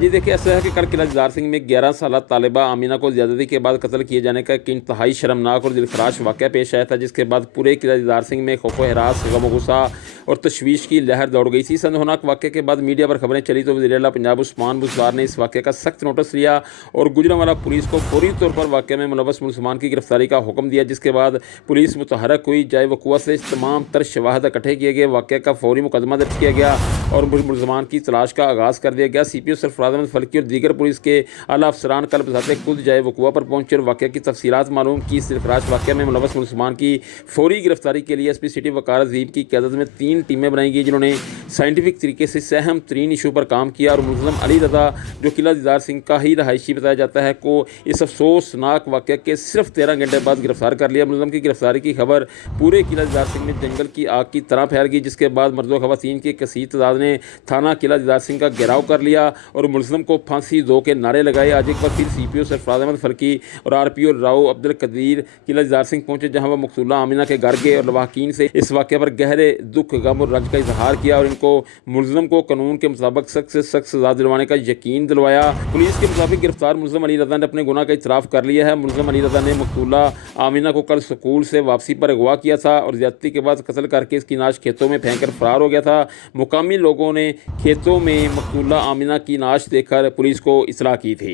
جی دیکھیے ایسا ہے کہ کل قلعہ دیدار سنگھ میں 11 سالہ طالبہ آمینہ کو زیادتی کے بعد قتل کیے جانے کا ایک انتہائی شرمناک اور دلخراش واقعہ پیش آیا تھا، جس کے بعد پورے قلعہ دیدار سنگھ میں خوف و ہراس، غم و غصہ اور تشویش کی لہر دوڑ گئی تھی۔ اس اندھوناک واقعے کے بعد میڈیا پر خبریں چلی تو وزیر اعلیٰ پنجاب عثمان بزدار نے اس واقعے کا سخت نوٹس لیا اور گوجرانوالہ پولیس کو فوری طور پر واقعے میں ملوث ملزمان کی گرفتاری کا حکم دیا، جس کے بعد پولیس متحرک ہوئی۔ جائے وقوع سے تمام تر شواہد اکٹھے کیے گئے، واقعے کا فوری مقدمہ درج کیا گیا اور ملزمان کی تلاش کا آغاز کر دیا گیا۔ سی پی او سرفراز احمد فلکی اور دیگر پولیس کے اعلیٰ افسران کل بذات خود جائے وقوع پر پہنچے اور واقعے کی تفصیلات معلوم کی۔ اس دلخراش واقعے میں ملوث ملزمان کی فوری گرفتاری کے لیے ایس پی سٹی وقار عظیم کی قیادت میں 3 ٹیمیں بنائی گئی، جنہوں نے سائنٹیفک طریقے سے اہم ترین ایشو پر کام کیا اور ملزم علی رضا، جو قلعہ دیدار سنگھ کا ہی رہائشی بتایا جاتا ہے، کو اس افسوسناک واقعے کے صرف 13 گھنٹے بعد گرفتار کر لیا۔ ملزم کی گرفتاری کی خبر پورے قلعہ دیدار سنگھ میں جنگل کی آگ کی طرح پھیل گئی، جس کے بعد مرد و خواتین کی کثیر تعداد نے تھانہ قلعہ دیدار سنگھ کا گھیراؤ کر لیا اور ملزم کو پھانسی دو کے نعرے لگائے۔ آج ایک بار پھر سی پی او سرفراز احمد فلکی اور آر پی او راؤ عبدالقدیر قلعہ دیدار سنگھ پہنچے، جہاں وہ مقتولہ آمینہ کے گھر گئے اور لواحقین سے اس واقعے پر گہرے دکھ، غم اور رنج کا اظہار کیا اور ان کو ملزم کو قانون کے مطابق سخت سے سخت سزا دلوانے کا یقین دلوایا۔ پولیس کے مطابق گرفتار ملزم علی رضا نے اپنے گناہ کا اعتراف کر لیا ہے۔ ملزم علی رضا نے مقتولہ آمینہ کو کل سکول سے واپسی پر اغوا کیا تھا اور زیادتی کے بعد قتل کر کے اس کی نعش کھیتوں میں پھینک کر فرار ہو گیا تھا۔ مقامی لوگوں نے کھیتوں میں مقتولہ آمینہ کی نعش دیکھ کر پولیس کو اطلاع کی تھی۔